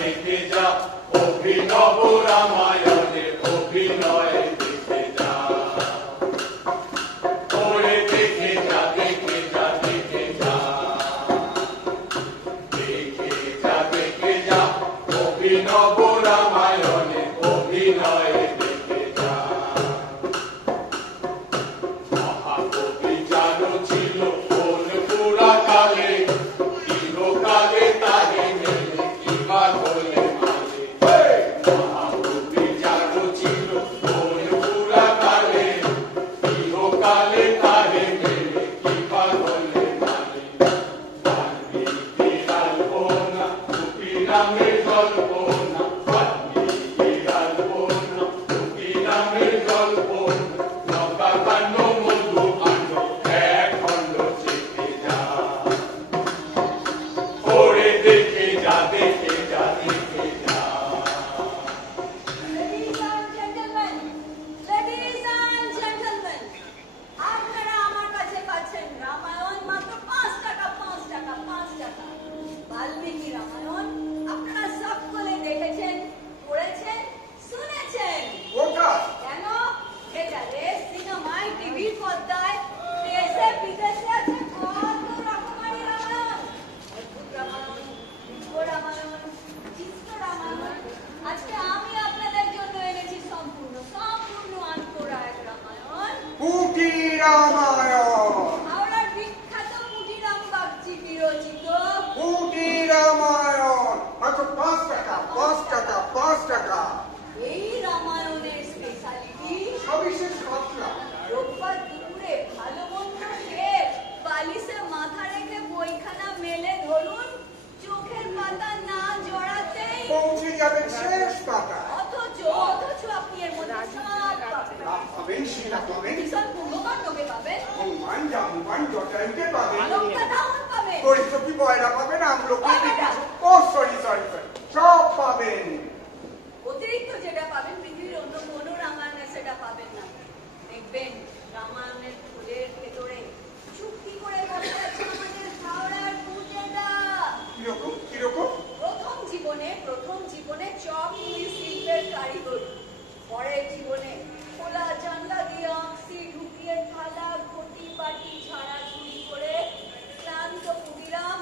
দেখে যা অভিনব রামায়ণের অভিনয় দেখে যা ওরে দেখে যা দেখে যা দেখে যা দেখে যা দেখে যা অভিনব রামায়ণের অভিনয় দেখে যা মহাকবি জানো ছিল কোন পুরাকালে চিরকালে তাহে মেলে কিবা হলে মালে মহাকবি জানো ছিল কোন পুরাকালে চিরকালে তাহে মেলে কিবা হলে মালে বাল্মীকি আলপনা কুটিরামের জল্পনা বাল্মীকি আলপনা কুটিরামের জল্পনা লঙ্কা কাণ্ড মধু কাণ্ড এক খণ্ড চেপে যা ওরে দেখে যা দেখে যা দেখে যা Ladies and gentlemen, আপনারা আমার কাছে পাচ্ছেন রামায়ণ মাত্র 5 টাকা 5 টাকা 5 টাকা। বাল্মীকি রামায়ণ আপনারা সকলে দেখেছেন, পড়েছেন, শুনেছেন। কেন? থিয়েটারে, সিনেমায়, টিভির পর্দায়, দেশে বিদেশে আছে কত রকমারি রামায়ণ। অদ্ভুত রামায়ণ, দিব্য রামায়ণ, চিত্র রামায়ণ। আজকে আমি আপনাদের জন্য এনেছি সম্পূর্ণ আনকোরা এক রামায়ণ। কুটি রামায়ণ হাওড়ার বিখ্যাত কুটিরাম বাগচি বিরচিত কুটি রামায়ণ মাত্র 5 টাকা 5 টাকা 5 টাকা এই রামায়ণের স্পেশালিটি সবিশেষ ঘটনা রোববার দুপুরে ভালো মন্দ খেয়ে বালিশে মাথা রেখে বইখানা মেলে ধরুন, চোখের পাতা না জড়াতেই পৌঁছে যাবেন শেষ পাতা অথচ আপনি এর মধ্যে সব পাবেন। পাবেন শিলা পাবেন ভীষণ পূর্ণকাণ্ডকে পাবেন, হনুমান জামুমান জটায়ুকে পাবেন লঙ্কা দাহন পাবেন, পরিচকি বয়রা পাবেন আমলোকে ও সরি সব পাবেন। অতিরিক্ত যেটা পাবেন পৃথিবীর অন্য কোনো রামায়ণে সেটা পাবেন না। দেখবেন রামায়ণের ফুলের ভেতরে চুক্তি করে বসে আছে আমাদের হাওড়ার পূজেটা। কিরকম প্রথম জীবনে চক শিল্পের কারিগর, পরের জীবনে খোলা জানলা দিয়ে আঁকসি ঢুকিয়ে থালা ঘটি বাটি ঝাড়া ঝুড়ি করে ক্লান্ত ক্ষুদিরাম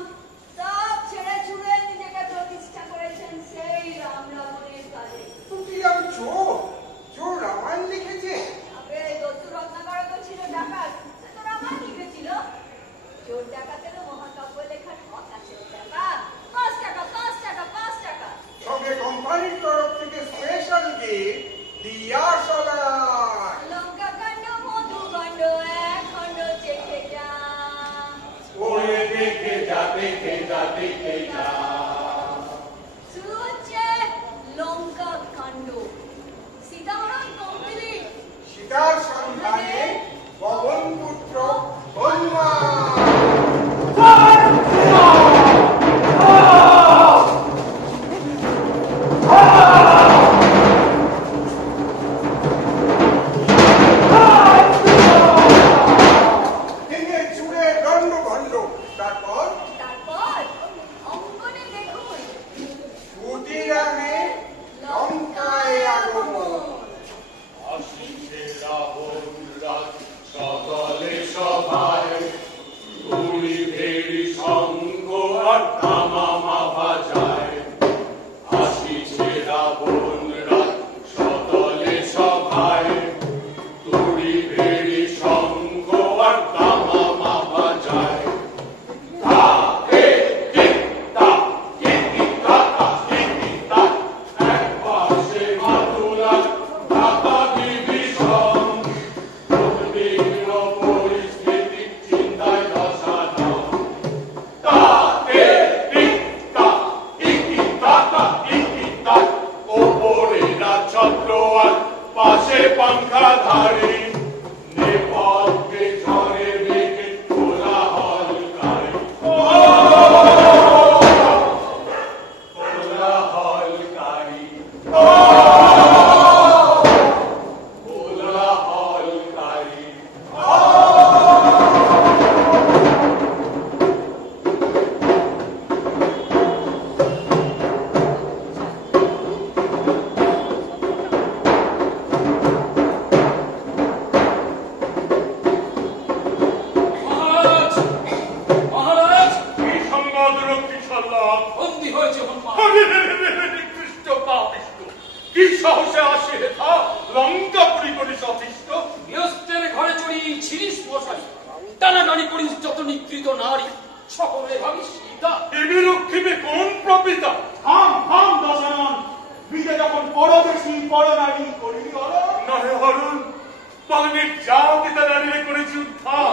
সব ছেড়ে ছুড়ে হয়েছে হনুমান? নিকৃষ্ট পাপিষ্ট, কি সাহসে আসে হেথা লঙ্কাপুরী করিস অতিষ্ঠ? গৃহস্থের ঘরে চড়ি ছিলিস মশাই, টানাটানি করিস যত নিকৃত নারী, সকলে ভাবিস সীতা। দেবী রক্ষিবে কোন প্রপিতা? থাম থাম দশানন, বিজে যখন পরদেশী পরনারী করিলি হরণ। নহে হরণ, বাংলির জাতিতে দাঁড়িয়ে করেছি উদ্ধার।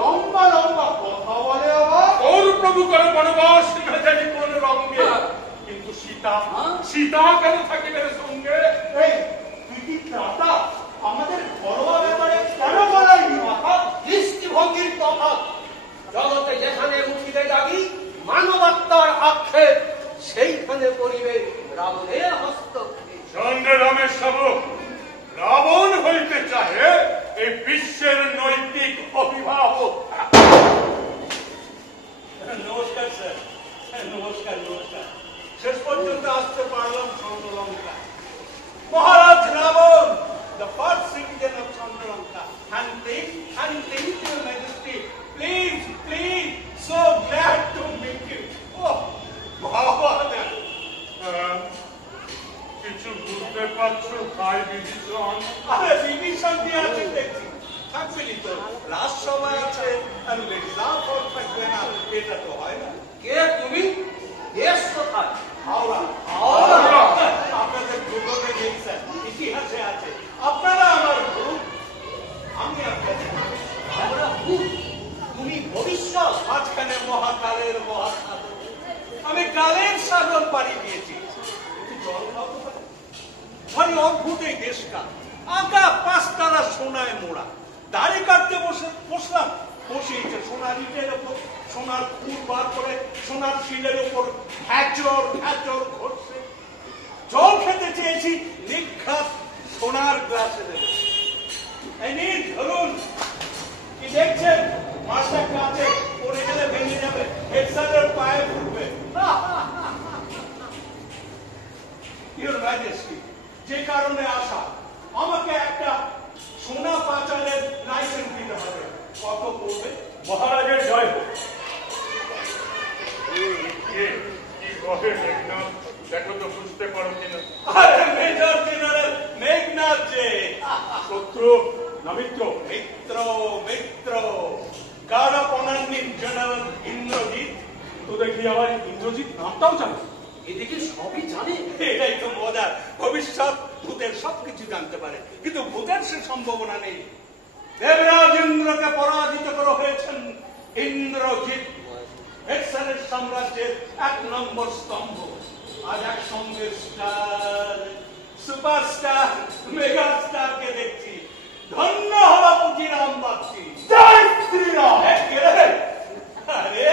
লম্বা লম্বা কথা বলে আবার। ওর প্রভু করে বনবাস না জানি কোন রঙ্গে, কিন্তু সীতা সীতা কেন থাকিবে সঙ্গে? এই তুই কি ত্রাতা? আমাদের ঘরোয়া ব্যাপারে কেন বলাইনি মাথা? দৃষ্টিভঙ্গির তফাৎ। জগতে যেখানে উঠিবে দাবি মানবাত্মার আক্ষেপ, সেইখানে পড়িবে রাবণের হস্তক্ষেপ। চন্দ্র রামের শাবক রাবণ হইতে চাহে এই বিশ্বের নৈতিক অভিভাবক। নমস্কার স্যার, নমস্কার নমস্কার। শেষ পর্যন্ত আসতে পারলাম চন্দ্রলঙ্কা। মহারাজ Ravan, the first citizen of Chandranka, hunting your majesty. Please, please, so glad to meet you. Oh, বাবা না। কিছু বুঝতে পারছো ভাই বিভীষণ? আরে বিভীষণ দিয়ে আছে দেখছি, থাকবেনি তো। রাজসভায় আছে আর লেজাফর থাকবে না, এটা তো হয় না। কে তুমি? দেশ কোথায়? হাওড়া। হাওড়া আপনাদের ভূগোলে নেই স্যার, ইতিহাসে আছে। আপনারা আমার ভূত, আমি আপনাদের আমরা ভূত। তুমি ভবিষ্যৎ। মাঝখানে মহাকালের মহাসাগর, আমি কালের সাগর পাড়ি দিয়েছি। জল খাওয়া ভারী অদ্ভুত এই দেশটা। আঁকা পাঁচতলা সোনায় মোড়া। দাড়ি কাটতে বসলাম, বসিয়েছে সোনার ইটের ওপর, সোনার খুর বার করে সোনার শিলের ওপর হ্যাচর হ্যাচর ঘটছে। জল খেতে চেয়েছি, নিখাত সোনার গ্লাসে দেবে। এই নিন ধরুন। কি দেখছেন? মাছটা কাছে পড়ে গেলে ভেঙে যাবে, হেডসারের পায়ে ফুটবে। ইউর ম্যাজেস্টি, যে কারণে আসা, আমাকে একটা সোনা পাচারের লাইসেন্স দিতে হবে। কত পড়বে? মহারাজের জয় হোক। দেখো তো বুঝতে পারো কিনা? আরে মেজর জেনারেল মেঘনাথ যে। শত্রু না মিত্র? মিত্র মিত্র। গার্ড অফ অনার নিন জেনারেল ইন্দ্রজিৎ। তো দেখি আবার ইন্দ্রজিৎ নামটাও জানে। এদিকে সবই জানে। এটাই তো মজার, ভবিষ্যৎ ভূতের সবকিছু জানতে পারে, কিন্তু ভূতের সে সম্ভাবনা নেই। দেবরাজ ইন্দ্রকে পরাজিত করা হয়েছেন ইন্দ্রজিৎ, হেক্সারের সাম্রাজ্যের 1 নম্বর স্তম্ভ। আজ একসঙ্গে স্টার, সুপারস্টার, মেগা স্টারকে দেখছি। ধন্য হওয়া পুঁজিরাম বাগচি। জয় শ্রীরাম। আরে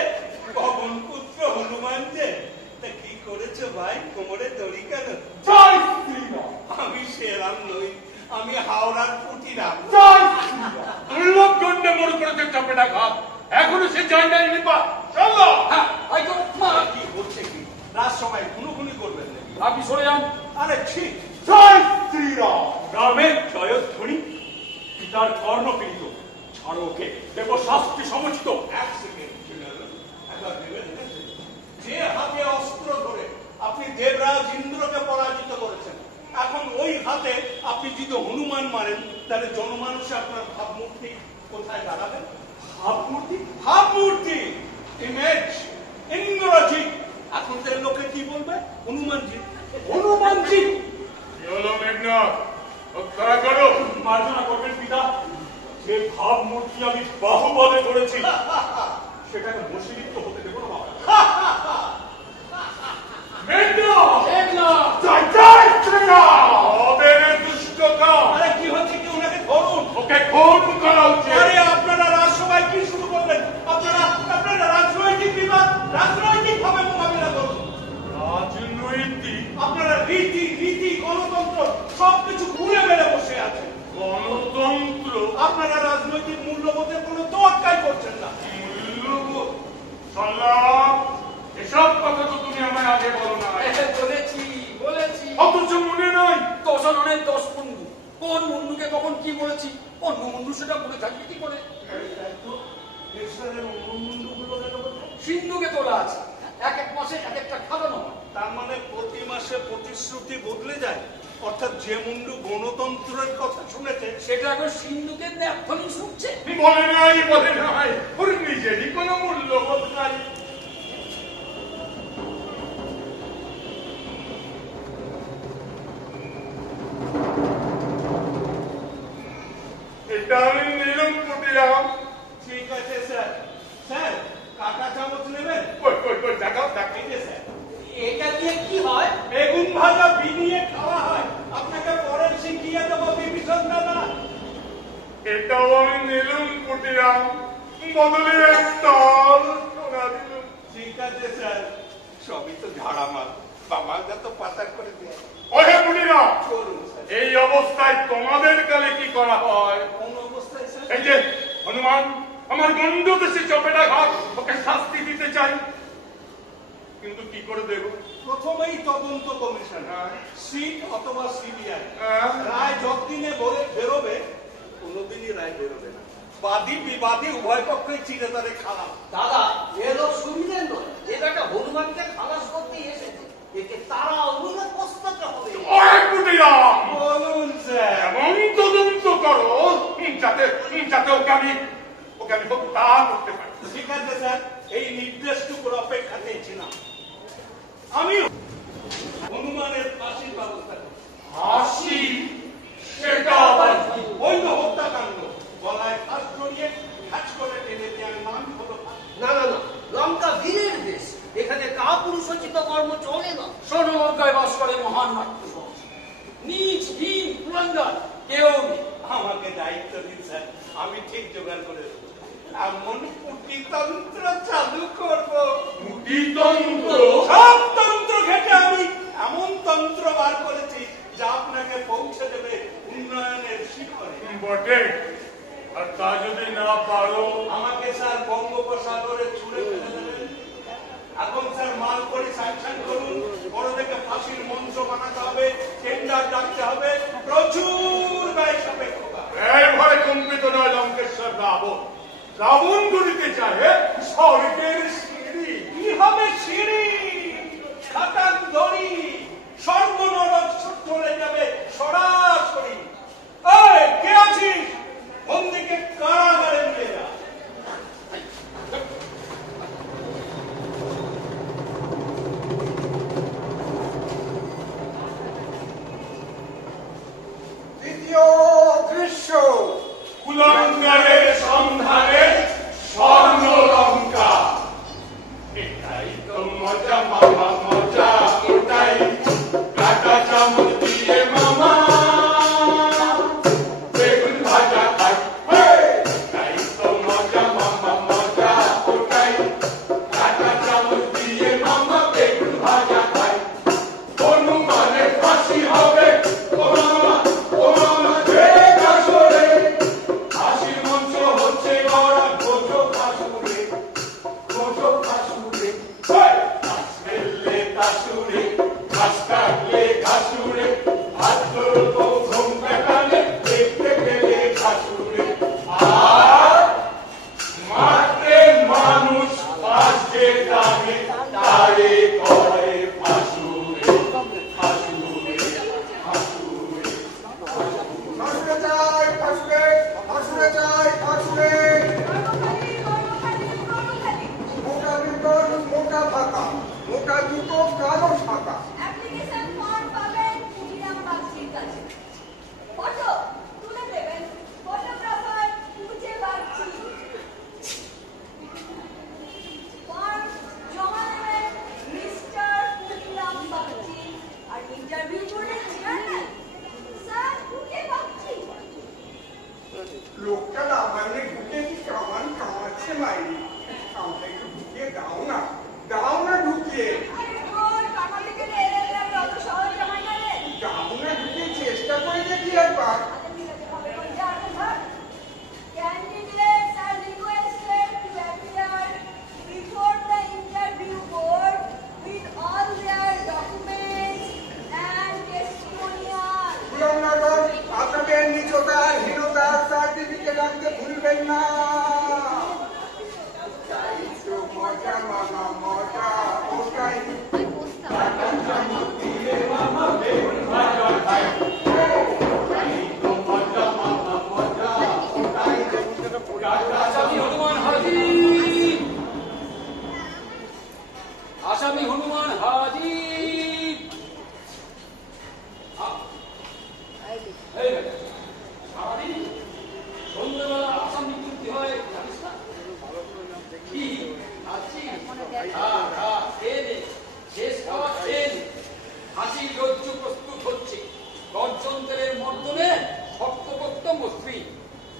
পবন পুত্র হনুমান যে, তা কি করেছে ভাই? কোমরে দড়ি কেন? জয় শ্রীরাম। আমি সেরাম নই, আমি হাওড়ার পুটিরাম। জয় শ্রীরাম। দুর্লভ গণ্ডে মোড় করেছে চাপেটা ঘাত, এখনো সে যায় নাই নিপা। চলো। হ্যাঁ, হয়তো মা কি হচ্ছে কি? রাজসভায় খুনোখুনি করবেন নাকি? আপনি সরে যান। আরে ঠিক। জয় শ্রীরাম। রামের জয়ধ্বনি পিতার কর্ণপীড়িত। ছাড়ো ওকে, দেব শাস্তি সমুচিত। এক সেকেন্ড জেনারেল, একবার ভেবে দেখেছেন? যে হাতে অস্ত্র ধরে আপনি দেবরাজ ইন্দ্রকে পরাজিত করেছেন, এখন ওই হাতে আপনি যদি হনুমান মারেন, তাহলে জনমানুষে আপনার ভাবমূর্তি কোথায় দাঁড়াবে? ভাবমূর্তি? ভাবমূর্তি, ইমেজ, ইন্দ্রজিৎ। এখন তাহলে লোকে কি বলবে? হনুমানজি। হনুমানজি। কি হলো মেঘনাথ? হত্যা করো। মার্জনা করবেন পিতা। যে ভাবমূর্তি আমি বাহুবলে করেছি, সেটাকে বশীভূত হতে দেব না বাবা। মেঘনাথ! জয় জয় শ্রীরাম। ওদের দুষ্টতা! আরে কি হচ্ছে কি? ওনাকে ধরুন। ওকে খুন করা উচিত। আরে আপনারা রাজসভায় কি শুরু করলেন? আপনারা রাজনৈতিক বিবাদ রাজনৈতিক ভাবে মোকাবিলা করুন। রাজনৈতিক? আপনারা রীতি নীতি গণতন্ত্র সবকিছু ঘুরে বেড়ে বসে আছেন। গণতন্ত্র? আপনারা রাজনৈতিক মূল্যবোধের কোনো তোয়াক্কাই করছেন না। মূল্যবোধ? সাল্লাম, এসব কথা তো তুমি আমায় আগে বলো না। বলেছি বলেছি। অথচ মনে নয়। দশাননের 10 মুন্ডু, কোন মুন্ডুকে কখন কি বলেছি, অন্য মুন্ডু সেটা মনে থাকবে কি করে? ঈশ্বরের অঙ্গমুণ্ডগুলো কেন বলছেন? সিন্ধুকে তোলা আছে, এক এক মাসে এক একটা খাটানো হয়। তার মানে প্রতি মাসে প্রতিশ্রুতি বদলে যায়, অর্থাৎ যে মুন্ডু গণতন্ত্রের কথা শুনেছে সেটা এখন সিন্ধুকের ন্যাপথলিন শুনছে। বলে নাই ওর নিজেরই কোনো মূল্যবোধ নাই। এটা আমি নিলাম পুটিরাম। ঠিক আছে স্যার। স্যার কাঁটা চামচ নেবেন? কই দেখাও এই যে স্যার, এটা দিয়ে কি হয়? বেগুন ভাজা বিনিয়ে খাওয়া হয়। আপনাকে পরে শিখিয়ে দেবো বিভীষণ দাদা। এটাও আমি নিলাম পুটিরাম, বদলে একটাল সোনা দিলাম। ঠিক আছে স্যার, সবই তো ঝাড়া মাল, বাবা তো পাতা করে দেয়। ওহে পুটিরাম, করুন স্যার। এই অবস্থায় তোমাদের কালে কি করা হয়? কোন অবস্থায় স্যার? এই যে হনুমান আমার গন্ড দেশে চপেটা ঘাট, ওকে শাস্তি দিতে চাই, কিন্তু কি করে দেব? প্রথমেই তদন্ত কমিশন, সিট অথবা সিবিআই। হ্যাঁ। রায় যতদিনে বেরোবে কোনোদিনই রায় বেরোবে না। বাদী বিবাদী উভয় পক্ষই চিরতরে খারাপ। দাদা, এ লোক সুবিধের নয়, এটা হনুমানকে খালাস করতে এসেছে, একে তারা অনুরোধ পস্তাতে হবে। ওহে পুটিরাম, বলুন স্যার। এমন তদন্ত করো যাতে ওকে আমি হত্যা করতে পারি। ঠিক আছে স্যার, এই নির্দেশটুকুর অপেক্ষাতেই ছিলাম। আমি হনুমানের ফাঁসির ব্যবস্থা করব। হাসি, সেটা আবার কি? ওই তো হত্যাকাণ্ড, গলায় ফাঁস জড়িয়ে খাচ করে টেনে দেওয়ার নাম হলো ফাঁসি। না না না, লঙ্কা বীরের দেশ, এখানে কাপুরুষোচিত কর্ম চলে না। শোনো, লঙ্কায় বাস করে মহান নাট্যবংশ, নিজ হীন কুলাঙ্গার কেউ নেই। আমাকে দায়িত্ব দিন স্যার, আমি ঠিক জোগাড় করে দেবো। এমন কুটিতন্ত্র চালু করবো, কুটিতন্ত্র? সব তন্ত্র ঘেটে আমি এমন তন্ত্র বার করেছি যা আপনাকে পৌঁছে দেবে উন্নয়নের শিখরে। বটে, আর তা যদি না পারো? আমাকে স্যার বঙ্গোপসাগরে ছুড়ে ফেলে দেবেন। এখন স্যার মাল করে স্যাংশন করুন, বড় থেকে ফাঁসির মঞ্চ বানাতে হবে, টেন্ডার ডাকতে হবে, প্রচুর ব্যয় সাপেক্ষ। এই ভয় কম্পিত নয় লঙ্কেশ্বর রাবণ। রাবণ গড়িতে চাহে স্বর্গের সিঁড়ি। কি হবে সিঁড়ি, খাটার দড়ি, স্বর্গ নরক চলে যাবে সরাসরি। এই কে আছিস, বন্দিকে কারাগারে নিয়ে যা। দ্বিতীয় দৃশ্য, কুলাঙ্গারের সন্ধানে স্বর্ণলঙ্কা। এটাই তো মজা মামা, মজা ওটাই, কাঁটা চামচ দিয়ে মামা বেগুন ভাজা খাই। এটাই তো মজা মামা, মজা ওটাই, কাঁটা চামচ দিয়ে মামা বেগুন ভাজা খাই। হনুমানের ফাঁসি হবে, ও মামা, ও মামা, দেখ আসরে হাসির মঞ্চ হচ্ছে গড়া, খোঁজো খাসুরে, খোঁজো খাসুরে। ঘাস ফেললে তাসুরে, ঘাস কাটলে ঘাসুরে, হাত ধরবো ঘুম কাটালে দেখতে গেলে ঘাসুরে। আর মারতে মানুষ বাঁচতে টানে, তারে করে ফাঁসুরে, ফাঁসুরে, ফাঁসুরে। ফাঁসুরে চাই, ফাঁসুরে, ফাঁসুরে চাই, ফাঁসুরে। মোটা দুটো মোটা ফাঁকা, মোটা দুটো কালো ফাঁকা। অ্যাপ্লিকেশন ফর্ম পাবেন কুড়িরাম বাগচির কাছে। ফটো তুলে দেবেন ফটোগ্রাফার খুঁজে বাগচি। ফর্ম জমা দেবেন মিস্টার কুড়িরাম বাগচি। আর ইন্টারভিউ করবেন চেয়ারম্যান স্যার খুঁজে বাগচি। লোকটা লাভান্নে ঢুকে কি কামাচ্ছে মাইনি। আমাকে একটু ঢুকিয়ে দাও না, দাও না ঢুকিয়ে। আরে ওর কামাতে গেলে এলেন লাগে, অত সহজ জামাই গেলে। দাও না ঢুকিয়ে চেষ্টা করে দেখি একবার। আচ্ছা ঠিক আছে, হবে কোন জায়গা ধর। Candidates are requested to appear before the interview board with all their documents and testimonials. পুরনগর আপনাদের নিচতার হীনতার সার্টিফিকেট আনতে ভুলবেন না। তাই তো মজা মামা, মজা হাজির। এই বেটা, সারাদিন সন্ধ্যাবেলা আসামি তুলতে হয়, জানিস না? কি আছি? খেয়ে নে, শেষ খাওয়া খেয়ে নে। হাসি রজ্জু প্রস্তুত হচ্ছে। গর্জন্ত্রের মর্দনে শক্তপোক্ত মসৃণ।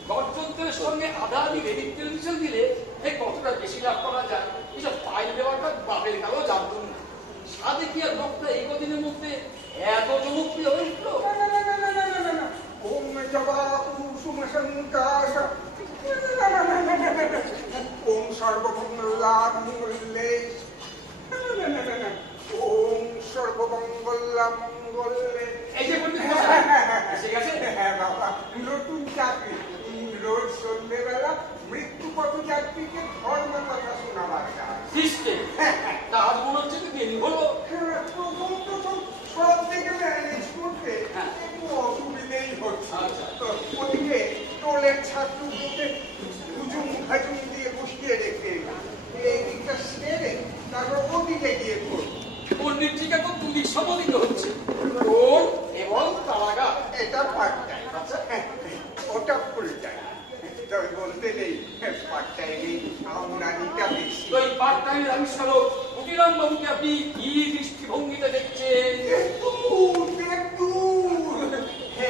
গর্জন্ত্রের সঙ্গে আধা আধি রেডির টেলিভিশন দিলে কতটা বেশি লাভ করা যায়, এসব ফাইল দেওয়াটা বাপের কালো জানতুম না। সাদে কি আর লোকটা এই কদিনের মধ্যে এত জনপ্রিয় হয়ে উঠলো? ওম সর্বমঙ্গলাম মঙ্গলেশ, ওম সর্বমঙ্গলাম মঙ্গলে। এই যে পণ্ডিত মশাই এসে গেছে। হ্যাঁ বাবা, নতুন চাকরি। রোজ সন্ধ্যেবেলা মৃত্যুপথ যাত্রীকে ধর্মের কথা শোনাবার সিস্টেম। তা আজ মনে হচ্ছে তো দেরি হলো। প্রথম সব থেকে ম্যানেজ করতে একটু অসুবিধেই হচ্ছে। তো ওদিকে টোলের ছাত্রগুলোকে হুজুম হাজুম দিয়ে বসিয়ে রেখে এই দিকটা সেরে তারপর ওদিকে গিয়ে করবো। পণ্ডিতজিকে তো দুদিক সম্মিলিত হচ্ছে, টোল এবং তালাগা। এটা পাটটাই, ওটা ফুল টাইম। তবে বলতে নেই পাটটাই নেই, আমদানিটা বেশি। তো এই পার্ট টাইমের আবিষ্কারক কুটিরাম বাবুকে আপনি কি দৃষ্টিভঙ্গিতে দেখছেন?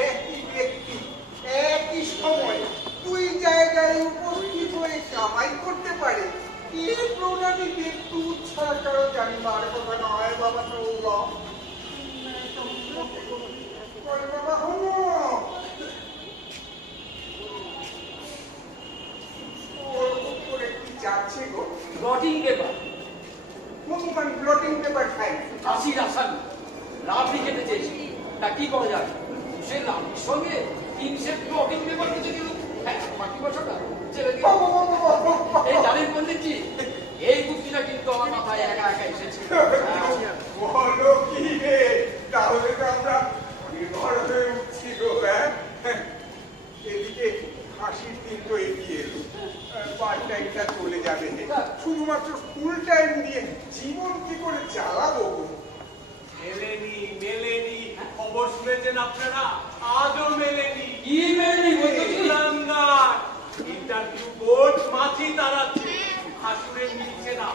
একই ব্যক্তি একই সময় দুই জায়গায় উপস্থিত হয়ে কামাই করতে পারে, কি প্রণালী ব্যক্তি ছাড়া কারো জানবার কথা নয় বাবা। বাবা হলো যাচ্ছে গো ব্লটিং পেপার, ব্লটিং পেপার খাই। কাশির আসামি রাবড়ি খেতে চেয়েছি, তা কি করা যাবে? সে রাবড়ির সঙ্গে 3 সেট ব্লটিং পেপার কিছু দিল। বাকি বছরটা ছেড়ে দিল। এই জানেন পণ্ডিতজি, এই বুদ্ধিটা কিন্তু আমার মাথায় একা একা এসেছে। বলো কি রে, তাহলে তো আমরা নির্ভর হয়ে উঠছি গো। এদিকে হাসির দিন তো এগিয়ে এলো, পার্ট টাইমটা চলে যাবে। শুধুমাত্র ফুল টাইম দিয়ে জীবন কি করে চালাবো? মেলেনি খবর শুনেছেন আপনারা? আজও মেলেনি। কি মেলেনি বলতে? ইন্টারভিউ বোর্ড মাছি তাড়াচ্ছে, হাসুরে মিলছে না।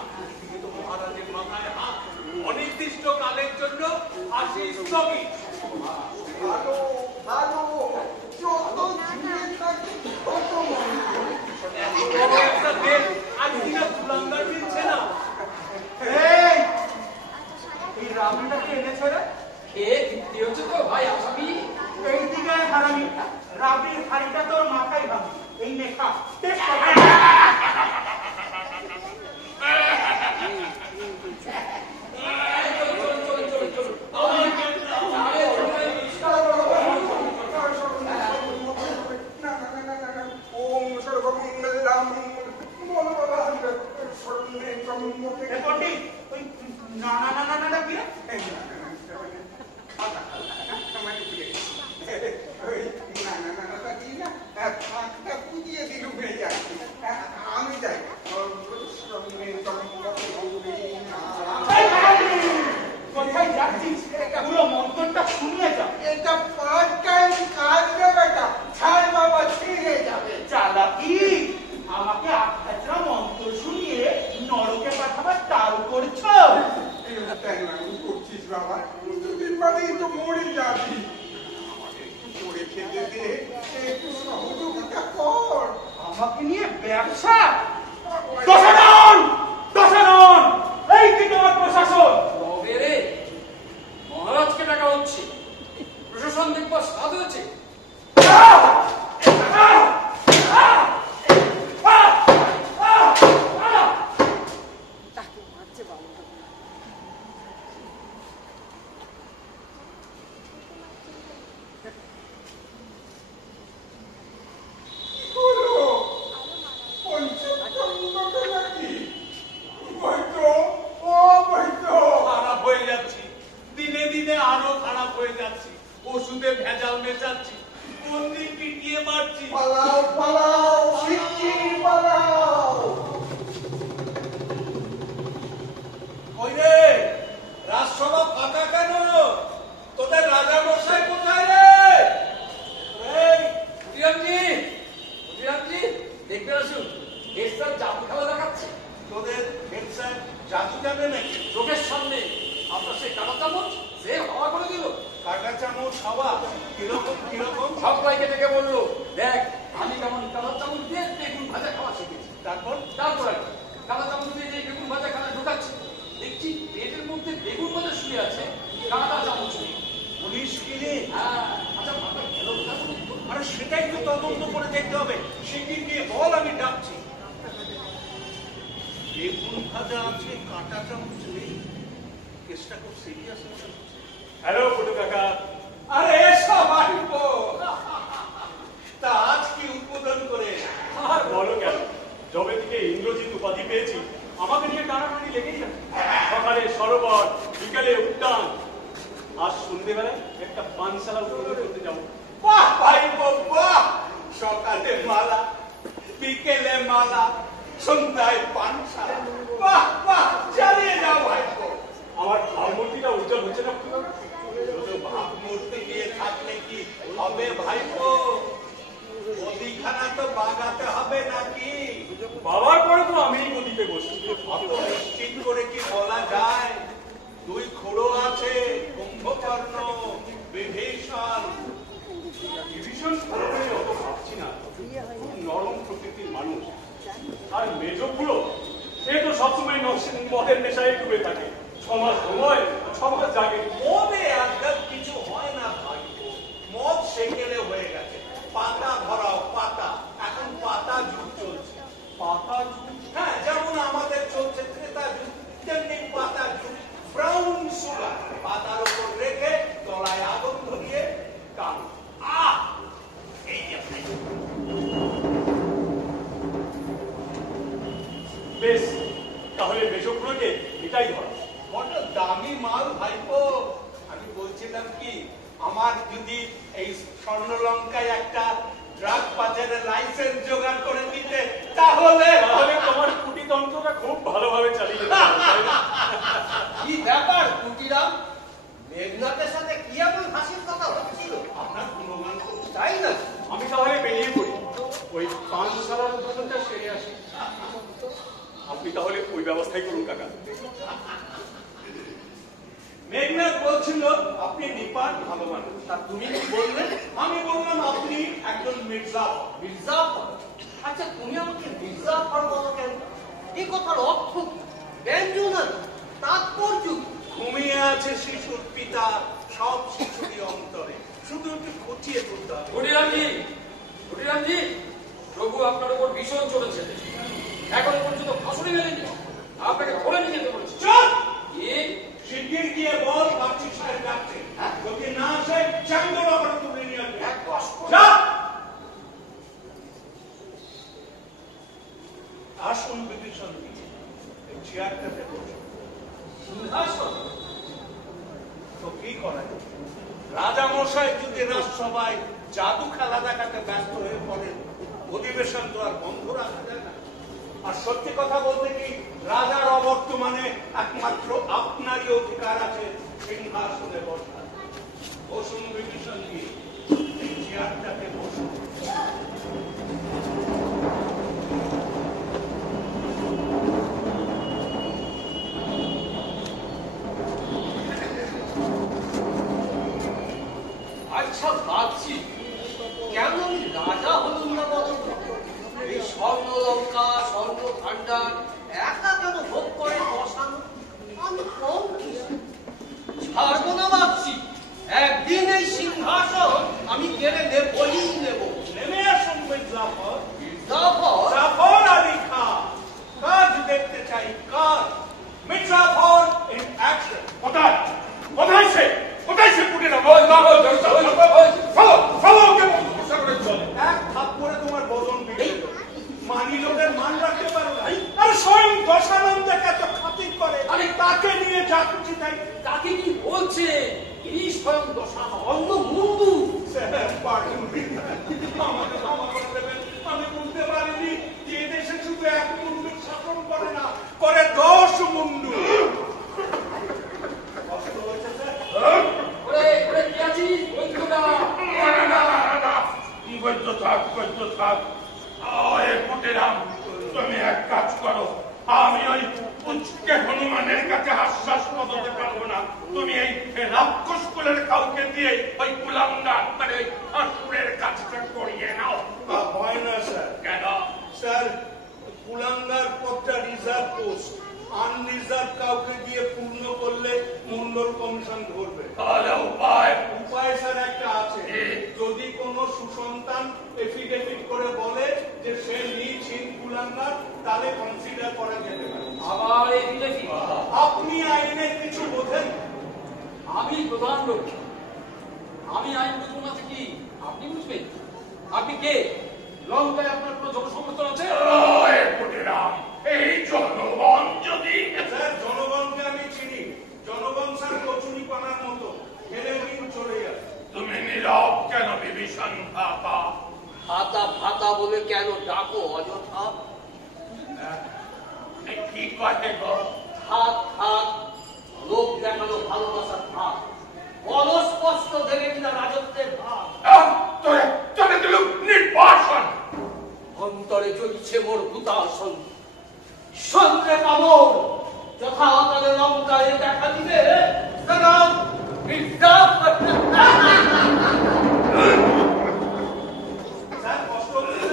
কিন্তু মহারাজের মাথায় হাত, অনির্দিষ্ট কালের জন্য হাসি স্থগিত। ভালো ভালো, যত ঝুঁকে থাকে তত মঙ্গল। একটা দেশ আজ কিনা তুলাঙ্গার মিলছে না। এই রাবড়িটাকে এনেছে রে? খেয়ে তৃপ্তি হচ্ছে তো ভাই আসামি? এই দিকে হারামি, রাবড়ির হাড়িটা তোর মাথায় ভাবি। এই নেখা ওম সর্বমঙ্গলাম বলো বাবা। না না না না না কি পুজিয়ে দিল আমি যাই। কোথায় যাচ্ছিস? পুরো মন্ত্রটা শুনিয়ে যা। এটা পার্ট টাইম কাজ রে বেটা, ছাড় বাবা, ছিঁড়ে যাবে। চালাকি, আমাকে আখ্যাচরা মন্ত্র শুনিয়ে নরকে পাঠাবার তাল করছো? করছিস বাবা, দুদিন বাদেই তো মরে যাবি। আমাকে একটু করে খেতে দে, একটু সহযোগিতা কর। আমাকে নিয়ে ব্যবসা? দশানন! দশানন! এই কি তোমার প্রশাসন? তবে রে, মহারাজকে ডাকা হচ্ছে, প্রশাসন দেখবার স্বাদ হয়েছে। খারাপ হয়ে যাচ্ছি, দিনে দিনে আরো খারাপ হয়ে যাচ্ছি। ওষুধে ভেজাল মেশাচ্ছি, বন্দি পিটিয়ে মারছি। পালাও পালাও, শিগগির পালাও। ওই রে, সে কাটা চামচ সে হাওয়া করে দিল। কাটা চামচ হাওয়া কিরকম কিরকম? সবাইকে ডেকে বললো, দেখ আমি কেমন কাটা চামচ দিয়ে বেগুন ভাজা খাওয়া শিখেছি। তারপর তারপরে কাটা চামচ দিয়ে যে বেগুন ভাজা খানা ঢোকাচ্ছে, দেখছি পেটের মধ্যে বেগুন ভাজা শুয়ে আছে, কাটা চামচ নেই। পুলিশ কিনে আচ্ছা মাথা গেল কোথা বলুন তো? আরে সেটাই তো তদন্ত করে দেখতে হবে। শিগগির গিয়ে বল আমি ডাকছি। বেগুন ভাজা আছে, কাঁটা চামচ নেই, কেসটা খুব সিরিয়াস হচ্ছে। হ্যালো ফুটু কাকা। আরে এসো বাড়িপো। তা আজ কি উদ্বোধন করে? আর বলো কেন, যবে থেকে ইন্দ্রজিৎ উপাধি পেয়েছি আমাকে নিয়ে টানাটানি লেগেই আছে। সকালে সরোবর, বিকালে উদ্যান, আজ সন্ধ্যেবেলায় একটা পানশালা উদ্বোধন করতে যাবো। বাহ ভাইপো বাহ, সকালে মালা, বিকেলে মালা, সন্ধ্যায় পানশালা, বাহ বাহ, চালিয়ে যাও ভাইপো। আমার ভাবমূর্তিটা উজ্জ্বল হচ্ছে না? শুধু ভাবমূর্তি দিয়ে থাকলে কি হবে ভাইপো? গদিখানা তো বাগাতে হবে নাকি? বাবার পরে তো আমিই গদিতে বসি। অত নিশ্চিত করে কি বলা যায়? দুই খুঁড়ো আছে, কুম্ভকর্ণ, বিভীষণ। বিভীষণ পুরোপুরি অত ভাবছি না, খুব নরম প্রকৃতির মানুষ। আর মেজ পুরো সে তো সবসময় মদের নেশায় ডুবে থাকে, সমাজ ঘুমোয়, সমাজ জাগে। মদে আজকাল কিছু হয় না ভাইপো, মদ সেকেলে হয়ে গেছে। পাতা ভরাও পাতা, এখন পাতা যুগ চলছে। পাতা যুগ? হ্যাঁ, যেমন আমাদের চলছে ক্রেতা যুগ, তেমনি পাতা যুগ। ব্রাউন সুগার পাতার উপর রেখে তলায় আগুন ধরিয়ে টান। এই যে বেশ, তাহলে মেজপুরকে এটাই হয়। বড় দামি মাল ভাইপো। আমি বলছিলাম কি, আমার যদি এই স্বর্ণলঙ্কায় একটা ড্রাগ পাচারের লাইসেন্স জোগাড় করে দিতে, তাহলে তোমার কুটিতন্ত্রটা খুব ভালোভাবে চালিয়ে যেতে পারো, তাই না? কি ব্যাপার কুটিরাম, মেঘনাথের সাথে কি এমন হাসির কথা হচ্ছিল? আপনার গুণগান করছে। তাই না? আমি তাহলে বেরিয়ে পড়ি, ওই পানশালার উদ্বোধনটা সেরে আসি। আপনি তাহলে ওই ব্যবস্থাই করুন কাকা। মেঘনাথ বলছিল আপনি নিপাট ভালো মানুষ। তা তুমি কি বললে? আমি বললাম আপনি একজন মির্জাফর। মির্জাফর? আচ্ছা তুমি আমাকে মির্জাফর বলো কেন? এই কথার অর্থ কি? ব্যঞ্জনা কি? তাৎপর্য কি? ঘুমিয়ে আছে শিশুর পিতা সব শিশুরই অন্তরে, শুধু একটু খুঁচিয়ে তুলতে হবে। কুটিরামজি, প্রভু আপনার উপর ভীষণ চলেছে, এখন পর্যন্ত ফাঁসুড়ি মেলেনি, আপনাকে ধরে নিয়ে যেতে বলেছে। চল, কি? শিগগির গিয়ে বল বাচ্চি সাহেব ডাকছে। যদি না আসে চাঙ্গর আবার তুলে নিয়ে আসবে। যা। আসুন বিভীষণ, এই চেয়ারটাতে বসুন। সিংহাসন? তো কি করা যায়? রাজা মশাই যদি রাজসভায় জাদু খেলা দেখাতে ব্যস্ত হয়ে পড়েন, অধিবেশন তো আর বন্ধ রাখা যায় না। আর সত্যি কথা বলতে কি, রাজার অবর্তমানে একমাত্র আপনারই অধিকার আছে সিংহাসনে বসার। বসুন বিভীষণ, এই চেয়ারটাতে বসুন। আচ্ছা ভাবছি, কেন আমি রাজা হলুম না বলো? এই স্বর্ণলঙ্কা, স্বর্ণ ভান্ডার একা কেন ভোগ করে বসানো? আমি কম কিছু ছাড়বো না ভাবছি। একদিন এই সিংহাসন আমি কেড়ে নেবই নেব। নেমে আসুন মির্জাফর। মির্জাফর? জাফর আলী খান, কাজ দেখতে চাই কাজ। Mir Jafar in action. কোথায় কোথায় সে কুটিরাম? এক থাপ্পড়ে তোমার বদন বিগড়ে গেল। মানি লোকের মান রাখতে পারো না। আর স্বয়ং দশানন্দকে এত খাতির করে, আমি তাকে নিয়ে যা খুশি তাই। তাকে কি বলছে? ইনি স্বয়ং দশানন। অন্য মুন্ডু। আমাকে ক্ষমা করে দেবেন, আমি বুঝতে পারিনি যে দেশে শুধু এক মুন্ডুর শাসন করে না, করে 10 মুন্ডু। কষ্ট হয়েছে স্যার? কি আছিস বন্ধুরা? থাক। কুটিরাম, তুমি এক কাজ করো, আমি ওই পুচকে হনুমানের কাছে আশ্বাস দিতে পারবো না। তুমি এই রাক্ষস কুলের কাউকে দিয়ে ওই কুলাঙ্গার মানে ওই ঠাকুরের কাজটা করিয়ে নাও। হয় না স্যার। কেন? স্যার, কুলাঙ্গার পদটা রিজার্ভ পোস্ট, আনরিজার্ভ কাউকে দিয়ে পূর্ণ করলে মন্ডল কমিশন ধরবে। তাহলে উপায়? উপায় স্যার একটা আছে। যদি কোনো সুসন্তান এফিডেভিট করে বলে যে সে নিচহীন কুলাঙ্গার, তাহলে কনসিডার করা যেতে পারে। আবার এফিডেভিট? আপনি আইনের কিছু বোঝেন? আমি প্রধান রক্ষী, আমি আইন বুঝবো না কি আপনি বুঝবেন? আপনি কে? লঙ্কায় আপনার কোনো জনসমর্থন আছে? এই জনগণ যদি স্যার, জনগণকে আমি চিনি। জনগণ স্যার কচুরি পানার মতো ফেলে দিন চলে যায়। তুমি নীরব কেন বিভীষণ ভাতা? ভাতা ভাতা বলে কেন ডাকো অযথা? কি কহে গো? হাত হাত লোক দেখানো ভালোবাসার ভাত, অস্পষ্ট দেবে কিনা রাজত্বের ভাত। তোরে দিল নির্বাসন। অন্তরে জ্বলছে মোর ভূতাসন, সন্ধ্যে কামড় যথা অকালে লঙ্কায় দেখা দিবে। স্যার, কষ্ট হচ্ছে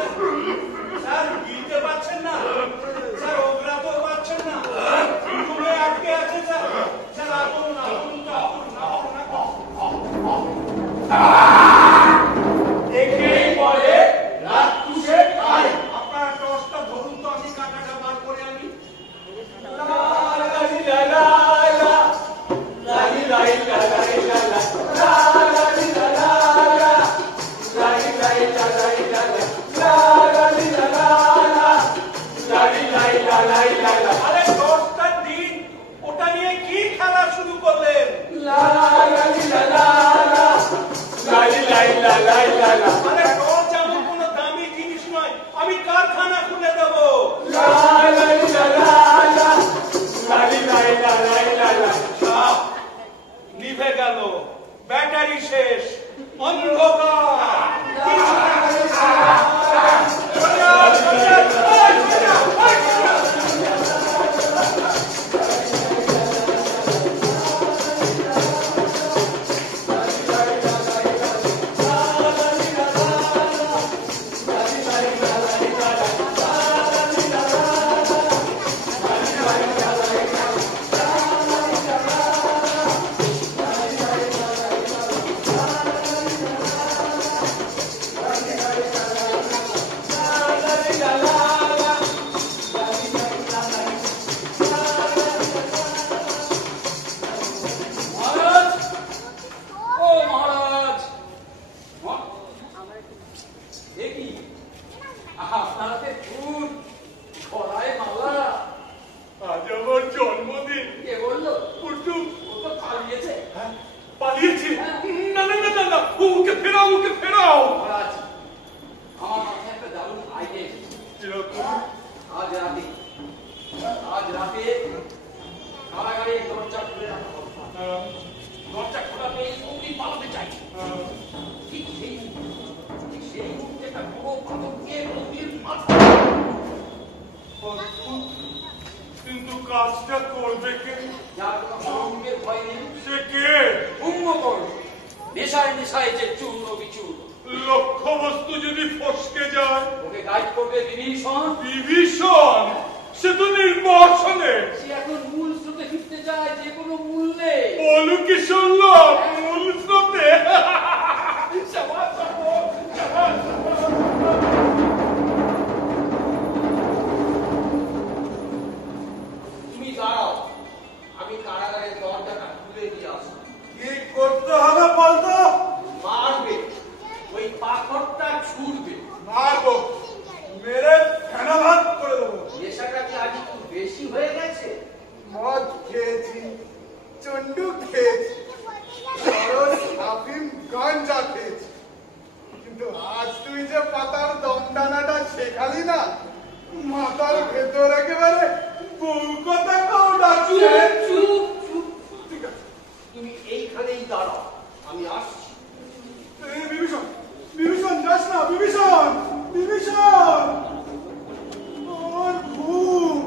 স্যার? গিলতে পারছেন না স্যার? অগ্রাতেও পারছেন না? চুলে আটকে আছে স্যার? স্যার আগুন আগুন আগুন একেই বলে রাক্ষসের আইন। আপনার টর্চটা ধরুন তো, আমি কাঁটাটা বার করে আনি। আরে টর্চটা দিন, ওটা নিয়ে কি খেলা শুরু করলেন? আরে টর্চ এমন কোনো দামি জিনিস নয়, আমি কারখানা খুলে দেবো। নিভে গেল, ব্যাটারি শেষ, অন্ধকার। মহারাজ, ও মহারাজ, এ কি আপনার হাতে ফুল, গলায় মালা? আজ আমার জন্মদিন। কে বললো? কুটুম ও তো পালিয়েছে। পালিয়েছে? না না না না না, ওকে ফেরাও, ওকে ফেরাও। মহারাজ, আমার মাথায় একটা দারুণ আইডিয়া এসেছে। আজ রাতে কারাগারের দরজা খুলে রাখা হবে। দরজা খোলা পেয়ে অগ্নি পালাতে চাই। ঠিক সেই মুহূর্তে একটা বড় পাথর দিয়ে অগ্নির মাথা। কিন্তু কাজটা করবে কে? যার কোনো অগ্নির ভয় নেই, সে কে? কুম্ভকর্ণ। নেশায় নেশায় যে চূর্ণ বিচূর্ণ। লক্ষ্য বস্তু যদি ফসকে যায়? ওকে গাইড করবে বিভীষণ। বিভীষণ? সে তো নির্বাসনে। সে এখন মূল স্রোতে ফিরতে চায় যে কোনো মূল্যে। বলু কি শুনল? মূল স্রোতে? তুমি দাঁড়াও, আমি কারাগারের দরজাটা খুলে দিয়ে আসি। কি করতে হবে বলতো? মারবে, ওই পাথরটা ছুড়বে। মারবো, মেরে ফেনা ভাত করে দেবো। নেশাটা কি আজ একটু বেশি হয়ে গেছে? মদ খেয়েছি, চন্ডু খেয়েছি, সরস আফিম গাঞ্জা খেয়েছি, কিন্তু আজ তুই যে পাতার দমদানাটা শেখালি না, মাথার ভেতর একেবারে বউ কথা কেউ ডাকছে। চুপ চুপ চুপ, তুমি এইখানেই দাঁড়াও, আমি আসছি। বিভীষণ, বিভীষণ যাস না, বিভীষণ, বিভীষণ, আমার ঘুম।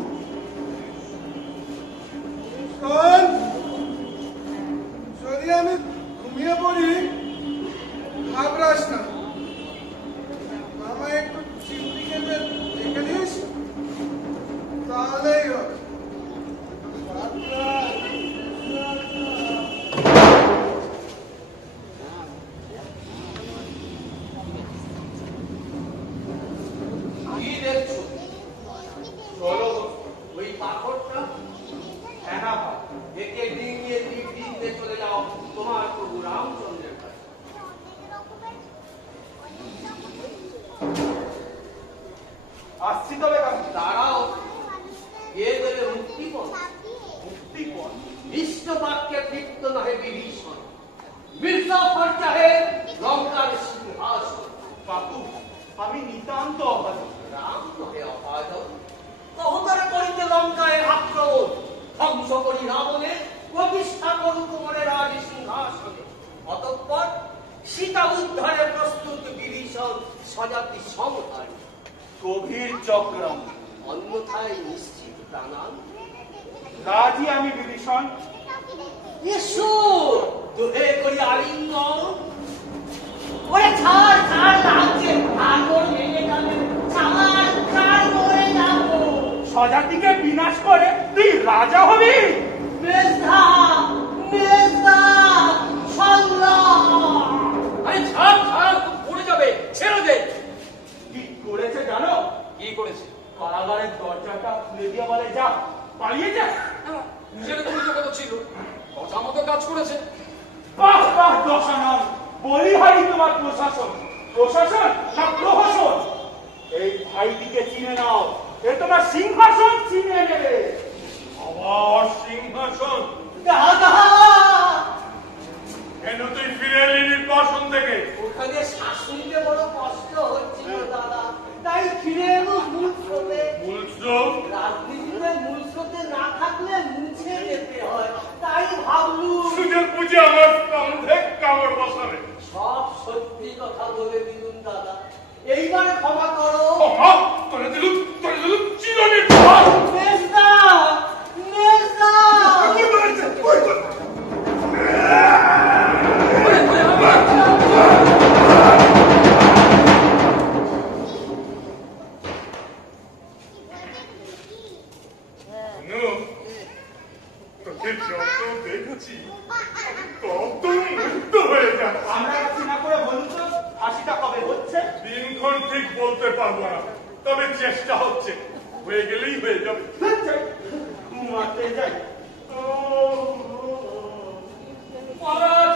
তোমার প্রভু রামচন্দ্রের কাছে। আসছি তবে তারাও এ গেলে মুক্তিপণ। মুক্তিপণ মিষ্ট বাক্যে তৃপ্ত নহে বিভীষণ, মির্জাফর চাহে লঙ্কার সিংহাসন। কাকু আমি নিতান্ত অবাধ। রাম নহে অপাদন, কহতরে করিতে লঙ্কায় আক্রমণ, ধ্বংস করি রাবণে, প্রতিষ্ঠা করু কুমারের রাজ সিংহাসনে। অতঃপর সীতা উদ্ধারে প্রস্তুত বিভীষণ, সজাতি সমধারী। গভীর চক্রাম, অন্যথায় নিশ্চিত প্রাণান। রাজি আমি বিভীষণ। এসো দোহে করি আলিঙ্গন। ওরে ছাড় ছাড় লাগছে, আগর ভেঙে যাবে, ছাড় ছাড় মরে যাবো। স্বজাতিকে বিনাশ করে তুই রাজা হবি? মেজদা মেজদা সাল্লাহ। আরে ছাড় ছাড়, পড়ে যাবে, ছেড়ে দে। কি করেছে জানো? কি করেছে? কারাগারের দরজাটা খুলে দিয়ে বলে যা পালিয়ে যা। নিজের গুরুত্ব কত ছিল, কথা মতো কাজ করেছে। বাহ বাহ দশানন, বলি হারি তোমার প্রশাসন। প্রশাসন না প্রহসন? এই ভাইটিকে চিনে নাও, এ তোমার সিংহাসন চিনে নেবে। আবার সিংহাসন? দাদা কেন তুই ফিরে এলি নির্বাসন থেকে? ওখানে শাশুড়িতে বড় কষ্ট হচ্ছিল দাদা, তাই ফিরে এলো মূল স্রোতে। মূল স্রোত? রাজনীতিতে মূল স্রোতে না থাকলে মুছে যেতে হয়, তাই ভাবলুম সুযোগ বুঝে আমার কাঁধে কামড় বসাবে। সব সত্যি কথা বলে দিলুম দাদা, এইবার ক্ষমা করো। ক্ষমা করে দিলুম চিরনির্বাস। মেজদা মেজদা তোকে যত দেখেছি তত মুক্ত হয়ে যাচ্ছে। আমরা কাছে না করে বলুন তো ফাঁসিটা কবে হচ্ছে? দিনক্ষণ ঠিক বলতে পারবো না, তবে চেষ্টা হচ্ছে, হয়ে গেলেই হয়ে যাবে। ঘুমাতে যাই। মহারাজ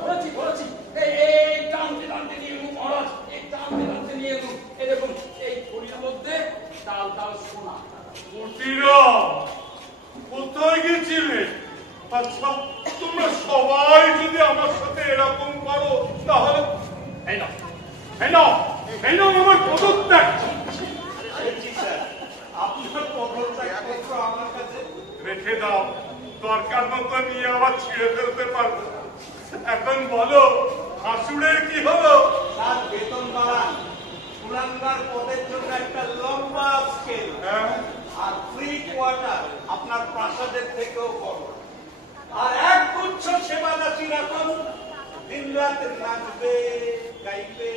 ধরেছি ধরেছি, এই টানতে টানতে নিয়ে এলুম মহারাজ, এই টানতে টানতে নিয়ে এলুম। এই দেখুন, এই থলির মধ্যে ডাল ডাল সোনা। কুটিরা কোথায় গেছিলে? আচ্ছা তোমরা সবাই যদি আমার সাথে এরকম করো তাহলে এই নাও এই নাও এই নাও আমার পদত্যাগ। আপনার পদত্যাগপত্র আমার কাছে রেখে দাও, দরকার মতো নিয়ে আবার ছিঁড়ে ফেলতে পারবো। এখন বলো হাসুড়ের কি হলো? তার বেতন বাড়ান, কুলাঙ্গার পদের জন্য একটা লম্বা স্কেল, আর ফ্রি কোয়ার্টার আপনার প্রাসাদের থেকেও বড়, আর এক গুচ্ছ সেবাদাসী রাখুন, দিন রাত নাচবে গাইবে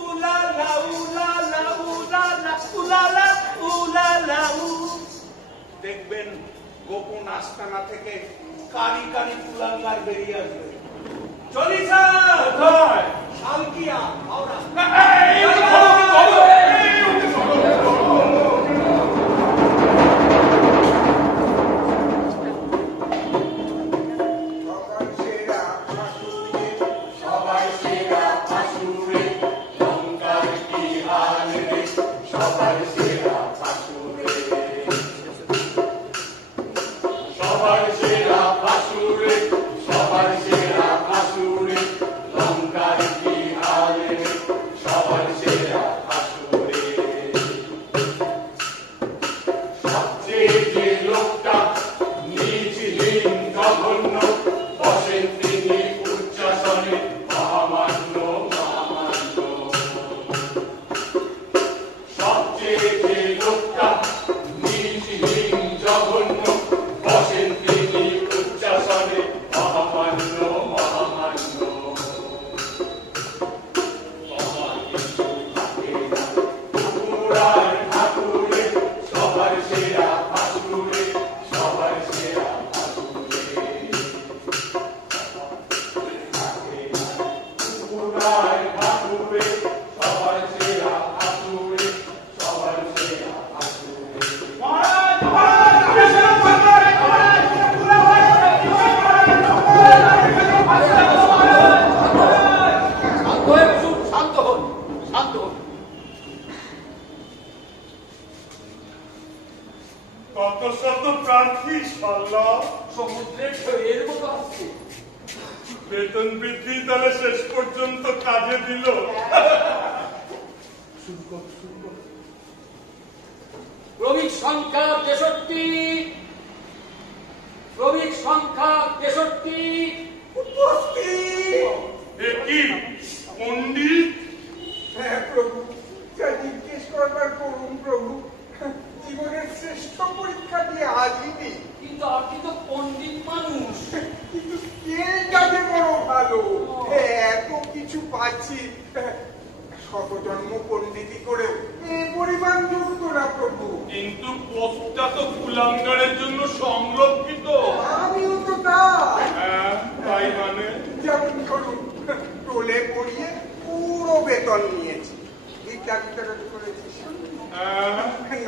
উলালা উলালা উলালা উলালা উলালা উ। দেখবেন গোপন আস্তানা থেকে কারি কারি কুলাঙ্গার বেরিয়ে আসবে। চলিসা শালকিয়া হাওড়া। জঘন্য বসেন তিনি উচ্চাসনে মহামান্য সাল্লাহ সমুদ্রের ঢেউয়ের মতো আসছে। বেতন বৃদ্ধি তাহলে শেষ পর্যন্ত কাজে দিল। ক্রমিক সংখ্যা 63, ক্রমিক সংখ্যা 63। এ কি পণ্ডিত? হ্যাঁ প্রভু, যা জিজ্ঞেস করবার করুন প্রভু। জীবনের শ্রেষ্ঠ পরীক্ষা দিয়ে হাজিনি, কিন্তু আপনি তো পণ্ডিত মানুষ। কিন্তু স্কেলটাতে বড় ভালো। এত কিছু পাচ্ছি, শতজন্ম পণ্ডিতি করেও এ পরিমাণ যুক্ত না প্রভু। কিন্তু পথটা তো কুলাঙ্গারের জন্য সংরক্ষিত। আমিও তো তাই। হ্যাঁ, তাই মানে যেমন ধরুন, টোলে পড়িয়ে পুরো বেতন নিয়েছি, ভিক্ষা বিতরণ করেছি,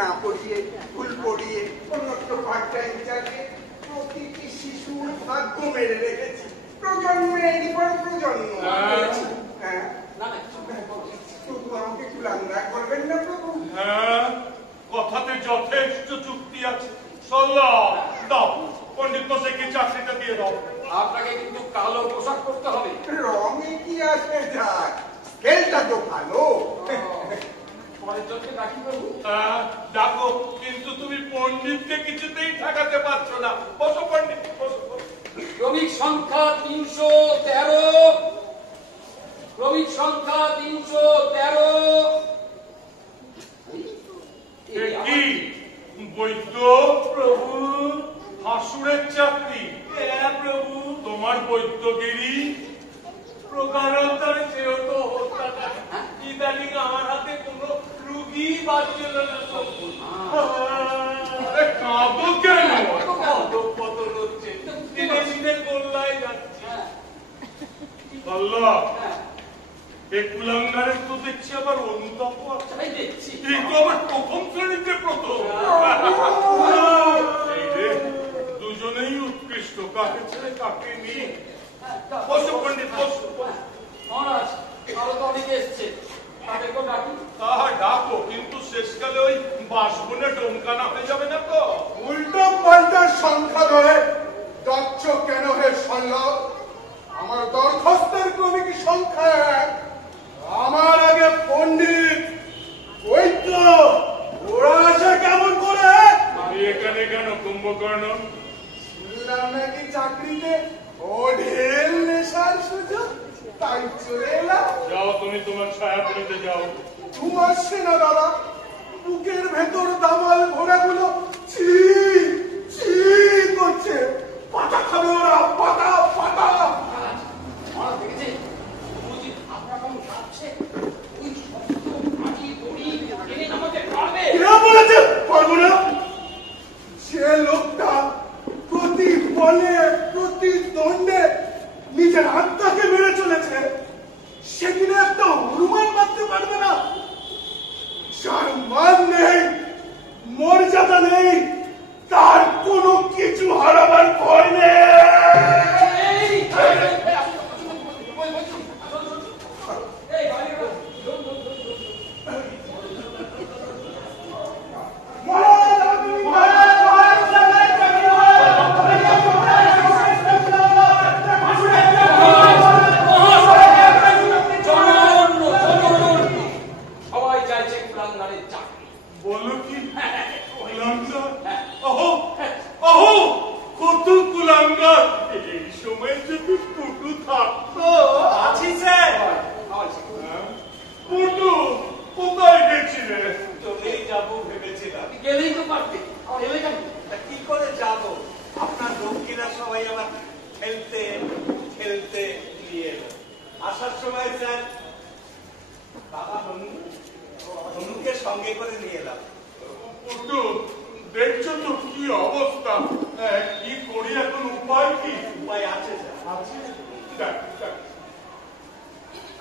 না পড়িয়ে ফুল পড়িয়ে অন্যত্র পার্ট টাইম চালিয়ে প্রতিটি শিশুর ভাগ্য মেরে রেখেছি, প্রজন্মের পর প্রজন্ম। হ্যাঁ, না না, শুধু আমাকে কুলাঙ্গার করবেন না প্রভু। হ্যাঁ, কথাতে যথেষ্ট যুক্তি আছে। সাল্লাহ দাও, পণ্ডিত মশাইকে চাকরিটা দিয়ে দাও। আপনাকে কিন্তু কালো পোশাক পরতে হবে। রঙে কি আসে যায়, স্কেলটা তো ভালো। পরের জনকে ডাকি প্রভু। ডাকো, কিন্তু তুমি পণ্ডিতকে কিছুতেই ঠেকাতে পারছো না। বসো পণ্ডিত, বসো। ক্রমিক সংখ্যা 313, ক্রমিক সংখ্যা 313। কি বৈদ্য প্রভু? হাসুরের চাকরি? হ্যাঁ প্রভু, তোমার বৈদ্যগিরি প্রকারান্তরে যেহেতু হত্যাকারী, ইদানিং আমার হাতে কোনো রুগী বাঁচছিল না প্রভু। কাঁদো কেন? পতন হচ্ছে, দিনে দিনে গোল্লায় যাচ্ছে। আল্লাহ, এই কুলাঙ্গারের তো দেখছি আবার অনুতাপ আছে। তাই দেখছি। এই তো আবার প্রথম শ্রেণীতে প্রথম। এই রে, দুজনেই উৎকৃষ্ট, কাকে ছেড়ে কাকে নিয়ে। বসো পণ্ডিত, বসো। মহারাজ, আরো তো অনেকে এসছে, তাদেরকেও ডাকি। তাহা ডাকো, কিন্তু শেষকালে ওই বাসবনে ডোমকানা হয়ে যাবে না তো? উল্টো পাল্টা সংখ্যা ধরে যাচ্ছ কেন হে সল্লভ? আমার দরখাস্তের ক্রমিক সংখ্যা 1, আমার আগে পণ্ডিত বৈদ্য, ওরা আসে কেমন করে? আমি এখানে কেন কুম্ভকর্ণ? শুনলাম নাকি চাকরিতে ও ঢেল নেশার সুযোগ, তাই চলে এলাম। যাও, তুমি তোমার ছায়াপুরীতে যাও। ঘুম আসছে না দাদা, বুকের ভেতর দামাল ঘোড়াগুলো ছি ছি করছে। পাটা খাবে ওরা, পাটা পাটা। মহারাজ, মহারাজ দেখেছে বুঝি আপনার কেমন কাঁপছে? ওই শক্ত মাটি দড়ি টেনে নামাতে পারবে? কে বলেছে পারবো না? যে লোকটা প্রতি বলে প্রতি দণ্ডে নিজের আত্মাকে মেরে চলেছে, সে কিনা একটা হনুমান মারতে পারবে না? যার মান নেই, মর্যাদা নেই, তার কোনো কিছু হারাবার ভয় নেই। সবাই চাইছে কুলাঙ্গারের চাকরি। বলো কি কুলাঙ্গার? অহো অহো, কত কুলাঙ্গার! এই সময় যদি পুটু থাকতো। আছি স্যার। পুটু, কোথায় গেছিলে? চলেই যাবো ভেবেছিলাম। গেলেই তো পারতে, আমার এলে কেন? তা কি করে যাবো? আপনার লোকেরা সবাই আমার খেলতে খেলতে নিয়ে এলো। আসার সময় স্যার বাবা হনুকে সঙ্গে করে নিয়ে এলাম। পুটু, দেখছো তো কি অবস্থা? কি করি এখন, উপায় কি? উপায় আছে স্যার। আছে? দেখ, দেখ।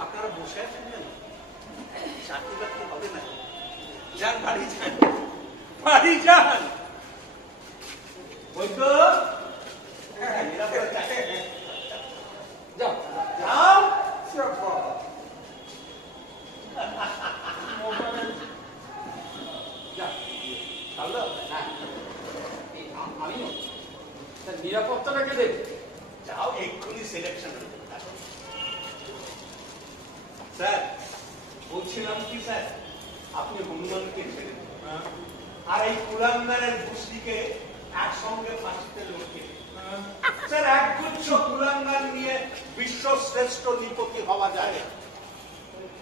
আপনারা বসে আছেন কেন? চাকরি বাকরি হবে না। যান বাড়ি যান, বাড়ি যান। বৈদ্য, যাও। যাও। যাও। ভালো? হ্যাঁ। আমিও সিলেকশন হতে পারে। স্যার বলছিলাম কি স্যার, আপনি হনুমানকে ছেড়ে দিন আর এই কুলাঙ্গারের গোষ্ঠীকে একসঙ্গে ফাঁসিতে লটকে স্যার, একগুচ্ছ কুলাঙ্গার নিয়ে বিশ্ব শ্রেষ্ঠ নিপতি হওয়া যায়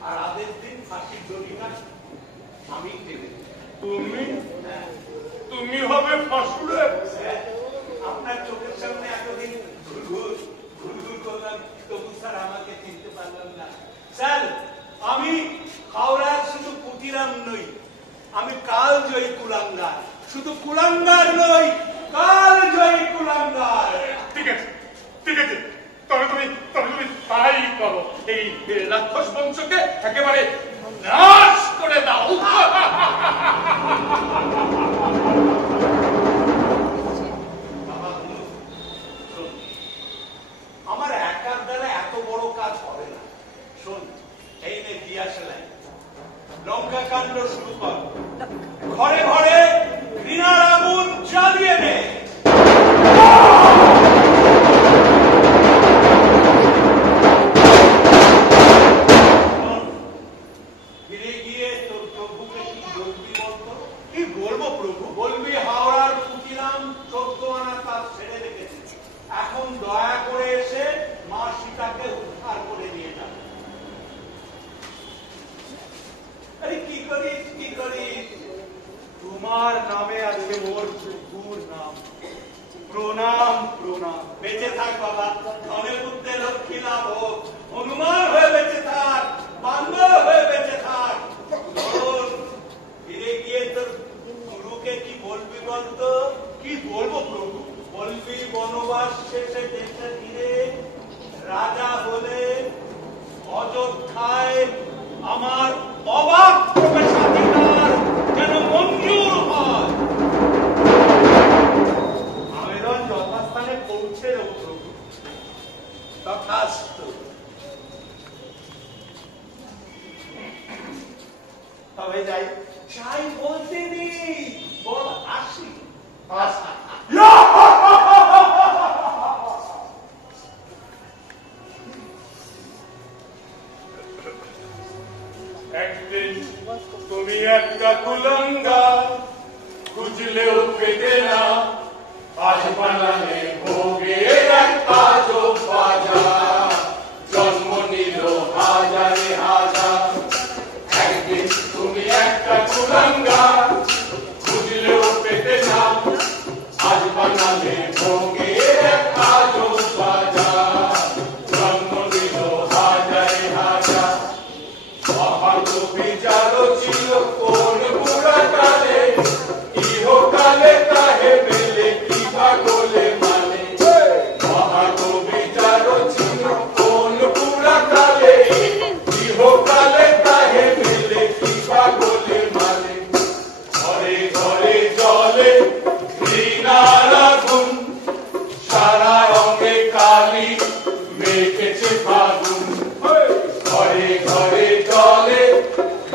আর আগের দিন ফাঁসির দড়িটা আমি টেনে তুমি হবে ফাঁসুড়ে? আপনার চোখের সামনে এতদিন ঘুরঘুর করলাম, তবু স্যার আমাকে চিনতে পারলাম না। স্যার আমি হাওড়ার শুধু কুটিরাম নই, আমি কালজয়ী কুলাঙ্গার। শুধু কুলাঙ্গার নই, কালজয়ী কুলাঙ্গার। ঠিক আছে ঠিক আছে, তবে তুমি তাই করো, এই রাক্ষস বংশকে একেবারে নাশ করে দাও। আমার একার দ্বারা এত বড় কাজ হবে না। শোন, এই নে দিয়া সেলাই, লঙ্কা কাণ্ড শুরু কর, ঘরে ঘরে ঘৃণার আগুন জ্বালিয়ে নে। ফিরে গিয়ে তোর প্রভুকে কি বলবি বলতো? কি বলবো প্রভু? বলবি হাওড়ার কুটিরাম 14 আনা কাজ ছেড়ে রেখেছে, এখন দয়া করে এসে মা সীতাকে উদ্ধার করে নিয়ে যাবে। আরে কি করিস? তোমার নামে আছে মোর প্রভুর নাম। প্রণাম। বেঁচে থাক বাবা, ধনে পুত্রে লক্ষ্মী লাভ হোক, হনুমান হয়ে বেঁচে থাক, বান্দর হয়ে বেঁচে থাক। ফিরে গিয়ে তোর গুরুকে কি বলবি বলতো? কি বলবো প্রভু? বলবি বনবাস শেষে দেশে ফিরে রাজা হলে অযোধ্যায় আমার অবাধ প্রবেশাধিকার যেন মঞ্জুর হয়। আবেদন যথাস্থানে পৌঁছে দেব প্রভু। তথাস্তু। তবে যাই বলতে দি, বল আসি। একদিন তুমি একটা কুলাঙ্গা খুঁজলেও পেতে না, আজ বানালে ভোগের একটা যোগ বাজার, জন্ম নিল হাজারে হাজার। একদিন তুমি একটা কুলাঙ্গা খুঁজলেও পেতে না, আজ বানালে ভোগের একটা যোগ বাজার, জন্ম নিল হাজারে হাজার। মহাতো বিচার ছিল কোন পুরাকালে, ইহকালে তাহে মেলে কি ভাগলে মানে। মহাতো বিচার ছিল কোন পুরাকালে, ইহকালে তাহে মেলে কি ভাগলে মানে। ঘরে ঘরে জলে ঘৃণার আগুন, সারা রঙে কালি মেখেছে ফাগুন। ঘরে ঘরে জলে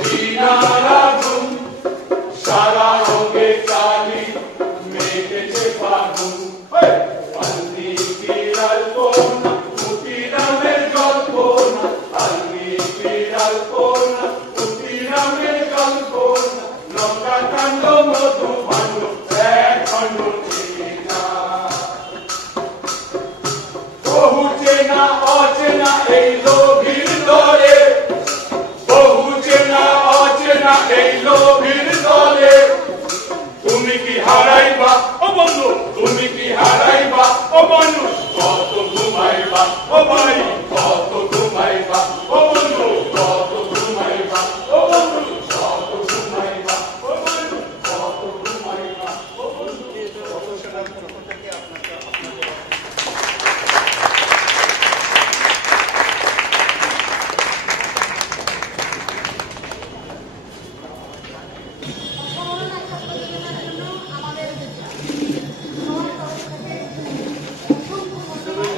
ঘৃণার আগুন, সারা রঙে কালি মেখেছে ফাগুন। পাল্লি বিড়াল কোনা, কুটিরামের জল্পনা, পাল্লি বিড়াল কোনা, কুটিরামের জল্পনা, লঙ্কা কাণ্ড মধু ভাণ্ড এক খণ্ড চেনা। বহু চেনা অচেনা এই লোভীর দলে, বহু চেনা অচেনা এই লোভীর দলে। তুমি কি হারাইবা ও বন্ধু, তুমি কি হারাইবা ও মানুষ, কত ঘুমাইবা ও ভাই, কত ঘুমাইবা ও বন্ধু, কত ঘুমাইবা ও বন্ধু, কত ঘুমাইবা ও বন্ধু, কত ঘুমাইবা ও বন্ধু। অসাধারণ একটা প্রযোজনার জন্য আমাদের সবার তরফ থেকে অসংখ্য ধন্যবাদ।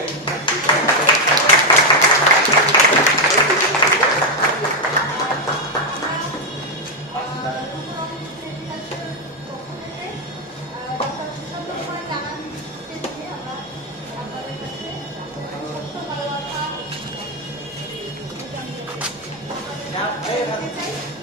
যা ভয়ে ভাবছি